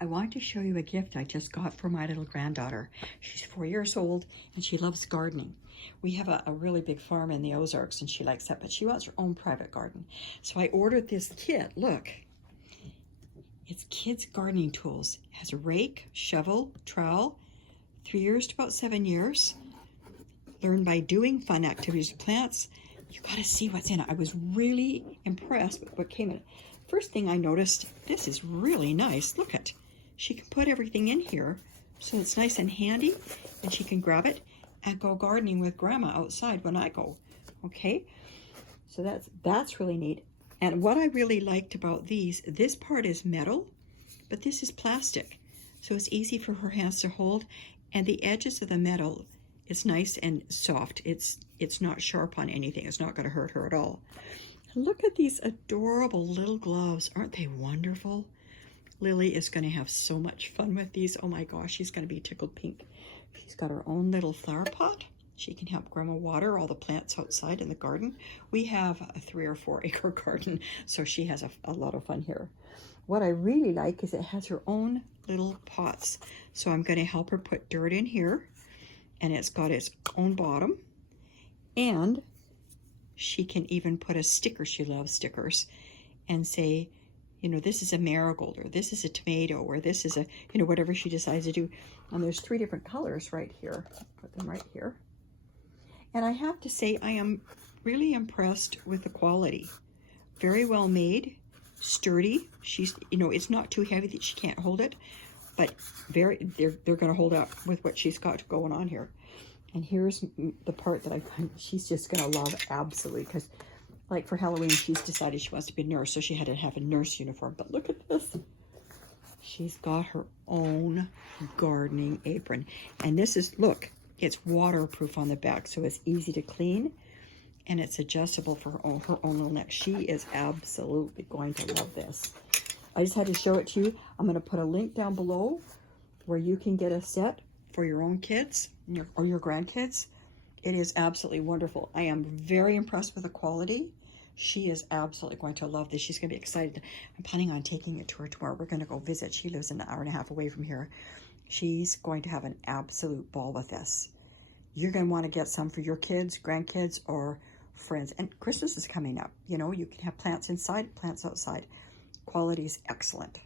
I want to show you a gift I just got for my little granddaughter. She's 4 years old and she loves gardening. We have a really big farm in the Ozarks and she likes that, but she wants her own private garden. So I ordered this kit. Look, it's kids gardening tools. It has a rake, shovel, trowel, 3 years to about 7 years. Learn by doing, fun activities with plants. You gotta see what's in it. I was really impressed with what came in it. First thing I noticed, this is really nice. Look at, she can put everything in here so it's nice and handy, and she can grab it and go gardening with Grandma outside when I go. Okay, so that's really neat. And what I really liked about these, this part is metal, but this is plastic, so it's easy for her hands to hold, and the edges of the metal is nice and soft. It's not sharp on anything. It's not going to hurt her at all. Look at these adorable little gloves. Aren't they wonderful? Lily is going to have so much fun with these. Oh my gosh, she's going to be tickled pink. She's got her own little flower pot. She can help Grandma water all the plants outside in the garden. We have a 3 or 4 acre garden, so she has a lot of fun here. What I really like is it has her own little pots. So I'm going to help her put dirt in here, and it's got its own bottom, and she can even put a sticker, she loves stickers, and say, you know, this is a marigold, or this is a tomato, or this is a, you know, whatever she decides to do. And there's 3 different colors right here. Put them right here. And I have to say, I am really impressed with the quality. Very well made, sturdy. She's, you know, it's not too heavy that she can't hold it, but they're going to hold up with what she's got going on here. And here's the part that I find she's just going to love absolutely, because like for Halloween, she's decided she wants to be a nurse, so she had to have a nurse uniform. But look at this. She's got her own gardening apron. And this is, look, it's waterproof on the back, so it's easy to clean. And it's adjustable for her own little neck. She is absolutely going to love this. I just had to show it to you. I'm going to put a link down below where you can get a set for your own kids or your grandkids. It is absolutely wonderful. I am very impressed with the quality. She is absolutely going to love this. She's going to be excited. I'm planning on taking it to her tomorrow. We're going to go visit. She lives an hour and a half away from here. She's going to have an absolute ball with this. You're going to want to get some for your kids, grandkids, or friends. And Christmas is coming up. You know, you can have plants inside, plants outside. Quality is excellent.